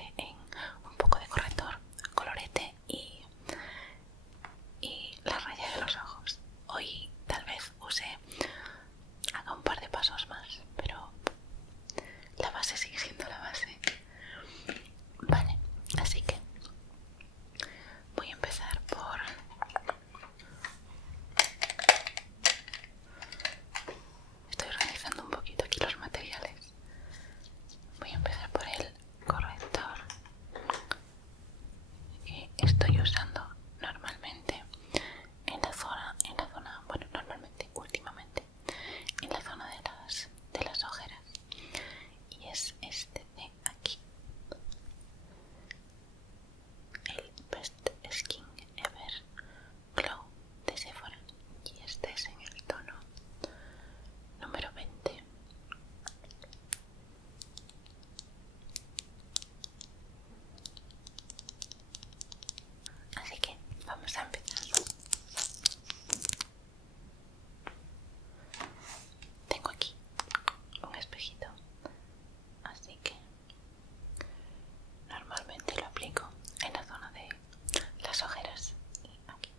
usé en un poco de corrector, colorete y la raya de los ojos. Hoy tal vez haga un par de pasos más, pero la base sigue siendo la base. Vale, así que voy a empezar por... Estoy organizando un poquito aquí los materiales. Voy a empezar por el corrector que estoy usando normalmente en la zona, bueno, normalmente, últimamente, en la zona de las ojeras. Y es este de aquí, el Best Skin Ever Glow de Sephora, y este es en el tono número 20. Así que vamos a empezar. Tengo aquí un espejito, así que normalmente lo aplico en la zona de las ojeras y aquí.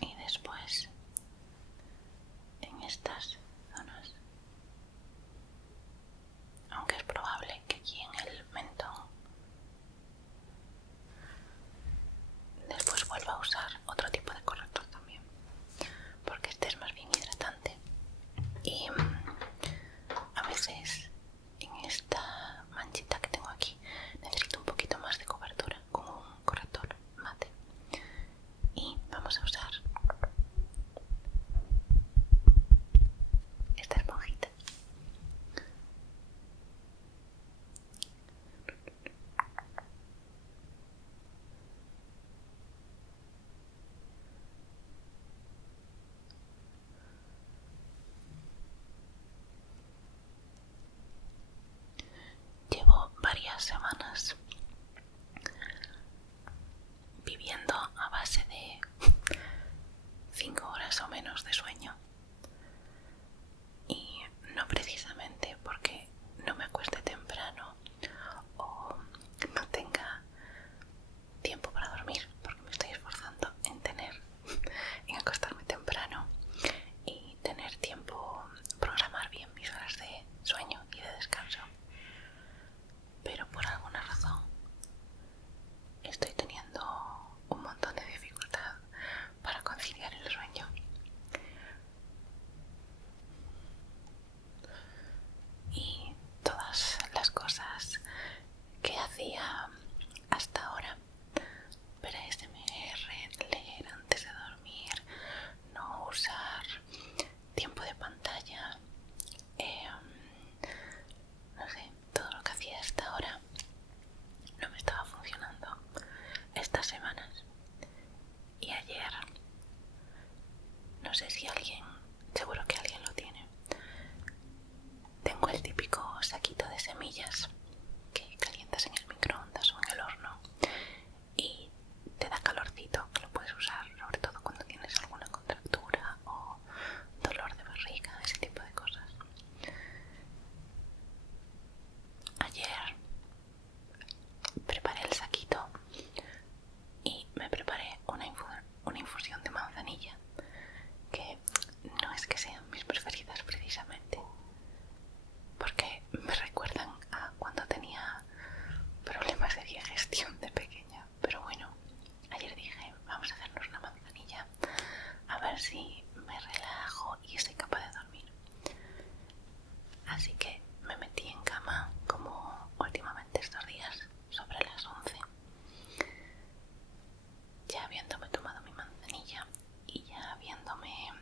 Y después en estas zonas, aunque es probable que aquí en el mentón después vuelva a usar otro tipo de corrector también, porque este es más bien hidratante. Y a veces en esta manchita que tengo aquí necesito un poquito más de cobertura con un corrector mate, y vamos a usar esta esponjita. Llevo varias semanas viviendo a base de 5 horas o menos de sueño, y no precisamente porque no me acueste temprano o no tenga tiempo para dormir, porque me estoy esforzando en acostarme temprano y tener tiempo, programar bien mis horas de sueño y de descanso, pero por alguna razón estoy teniendo un montón de dificultad para conciliar el sueño. Y todas las cosas que hacía hasta ahora, ver ASMR, leer antes de dormir, no usar tiempo de pantalla, no sé, todo lo que hacía hasta ahora no me estaba funcionando estas semanas. Y ayer, no sé si seguro que alguien lo tiene, tengo el típico saquito de semillas que calientas en el microondas o en el horno y te da calorcito, que lo puedes usar sobre todo cuando tienes alguna contractura o dolor de barriga, ese tipo de cosas. Ayer preparé el saquito y me preparé una infusión de manzanilla, que no es que sean mis preferidas precisamente, porque me recuerdan a cuando tenía problemas de digestión de pequeña. Pero bueno, ayer dije, vamos a hacernos una manzanilla, a ver si me relajo y soy capaz de dormir. Así que me metí en cama, como últimamente estos días, sobre las 11, ya habiéndome tomado mi manzanilla y ya habiéndome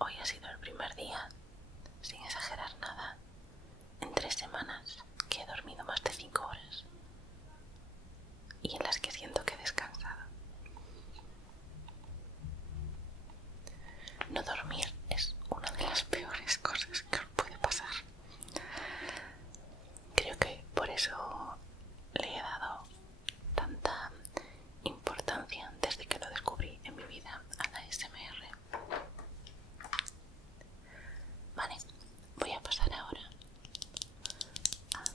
hoy ha sido el primer día, sin exagerar nada, en 3 semanas que he dormido más de 5 horas y en las que siento que he descansado. No dormir es una de las peores cosas que os puede pasar. Creo que por eso le he dado tanta importancia desde que lo descubrí en mi vida a la ASMR. Vale, voy a pasar ahora a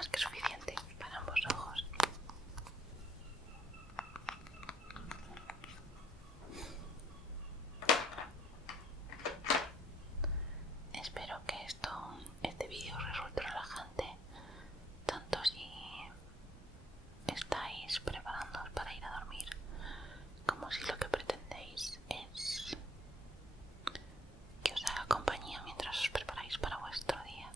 más que suficiente para ambos ojos. Espero que este vídeo resulte relajante, tanto si estáis preparándoos para ir a dormir, como si lo que pretendéis es que os haga compañía mientras os preparáis para vuestro día.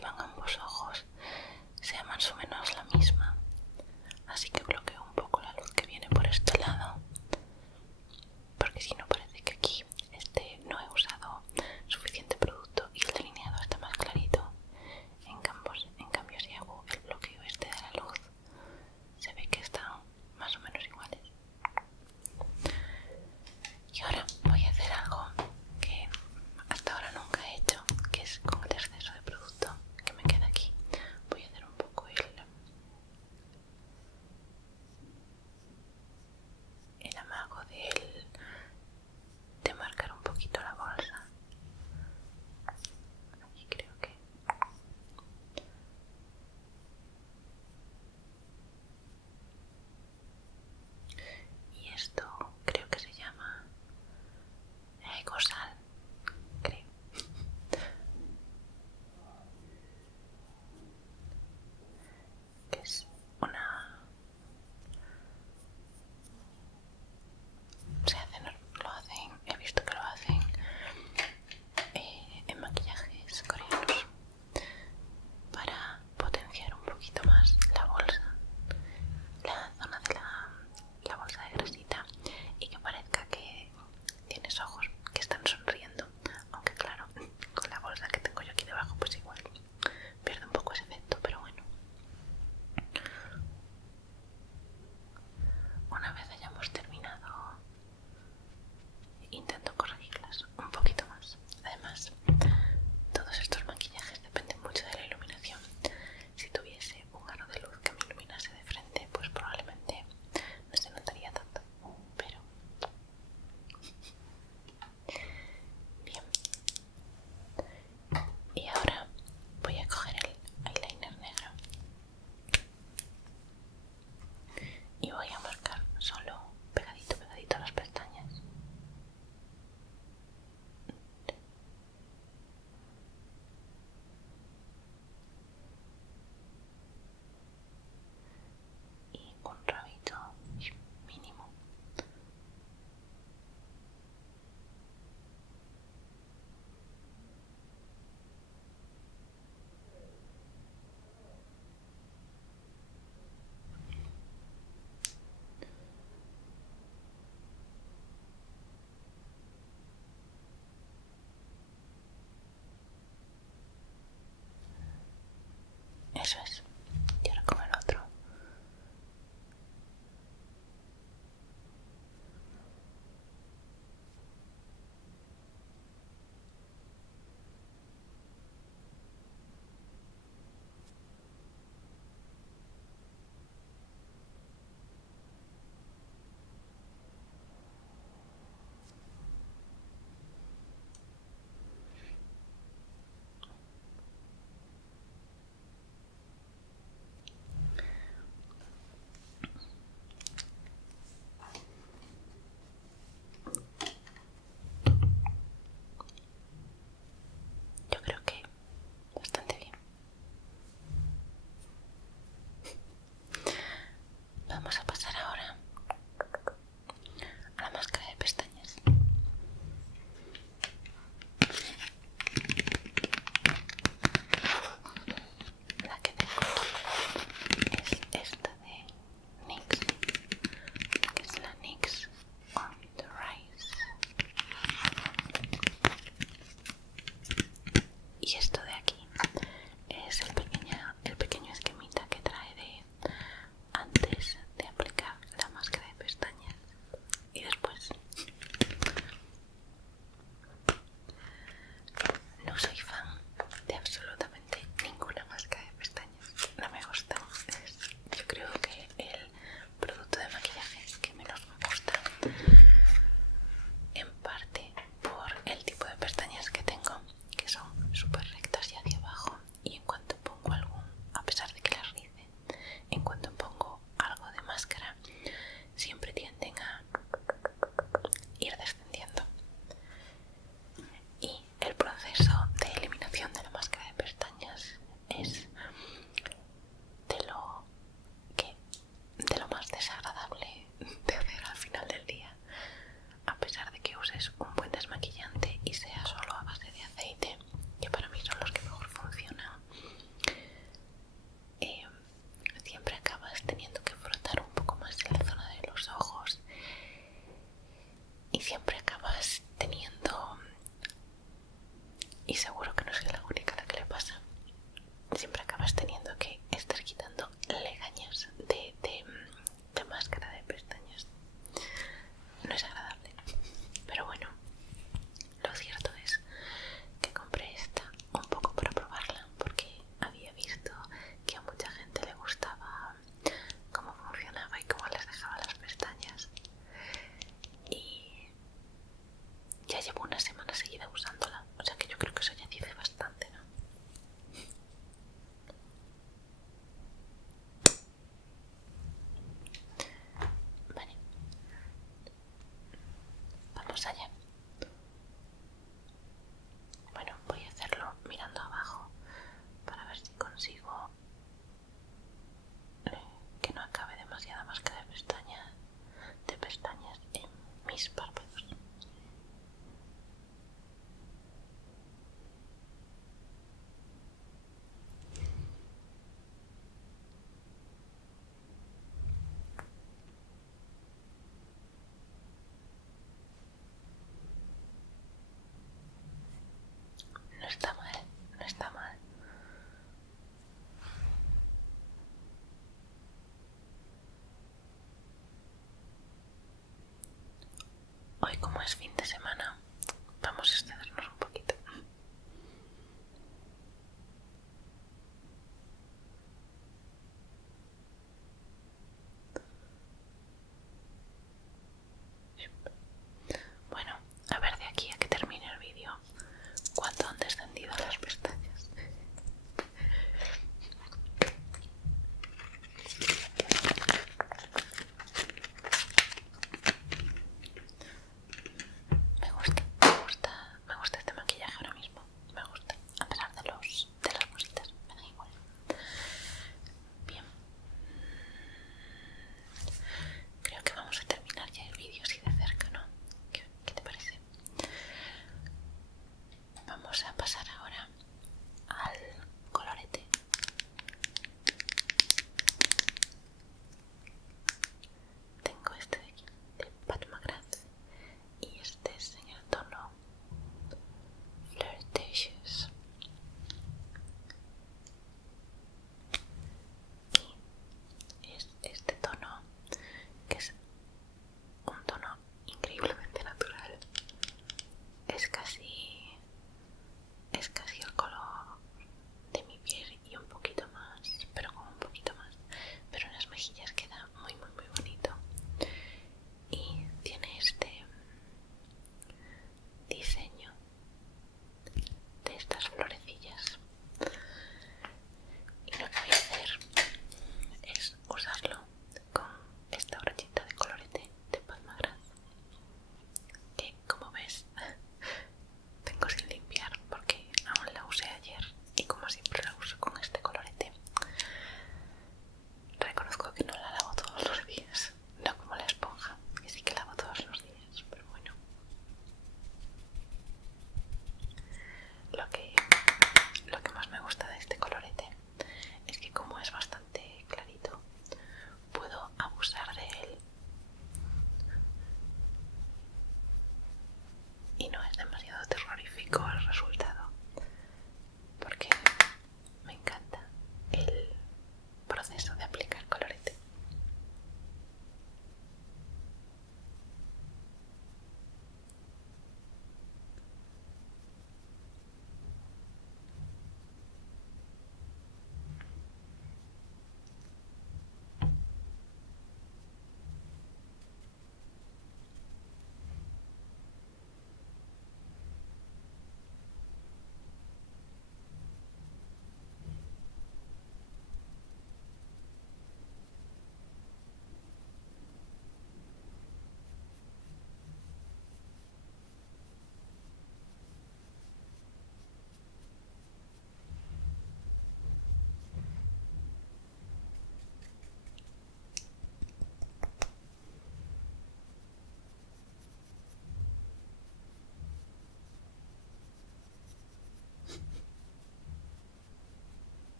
reciban ambos ojos sea más o menos la misma. Así que bloqueo un poco la luz que viene por este lado, porque si no parece que aquí no he usado suficiente producto y el delineado está más clarito. En cambio si hago el bloqueo de la luz, se ve que están más o menos iguales. Y ahora voy a hacer algo que hasta ahora nunca he hecho, que es con el exceso de producto que me queda aquí. Voy a hacer un poco el amago de marcar un poquito la bolsa. Aquí creo que... Y esto creo que se llama ecosal, creo. Que es una... he visto que lo hacen en maquillajes coreanos para potenciar un poquito más la bolsa, la zona de la bolsa de grasita, y que parezca que tienes ojos que están sonriendo, aunque claro, con la bolsa que tengo yo aquí debajo pues igual pierde un poco ese efecto, pero bueno. Una vez hayamos terminado, intento corregirlas un poquito más. Además, todos estos maquillajes dependen mucho de la iluminación. Si tuviese un aro de luz que me iluminase de frente, pues probablemente no se notaría tanto. Pero bien. Y ahora voy a coger el eyeliner negro y voy a marcar solo pegadito las pestañas. Y un rabito mínimo. Eso es. Y ahora con el otro. acabas teniendo que estar quitando legañas de máscara de pestañas. No es agradable, pero bueno, lo cierto es que compré esta un poco para probarla porque había visto que a mucha gente le gustaba cómo funcionaba y cómo les dejaba las pestañas, y ya llevo una semana seguida usándola, o sea que yo creo que eso ya dice bastante, ¿no? Vale, vamos allá. Bueno, voy a hacerlo mirando abajo para ver si consigo que no acabe demasiada máscara de pestañas en mis párpados. No está mal, no está mal. Hoy, como es fin de semana, vamos a excedernos un poquito. Bueno, a ver de aquí a que termine el vídeo cuánto han descendido las pestañas. Me gusta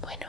Bueno,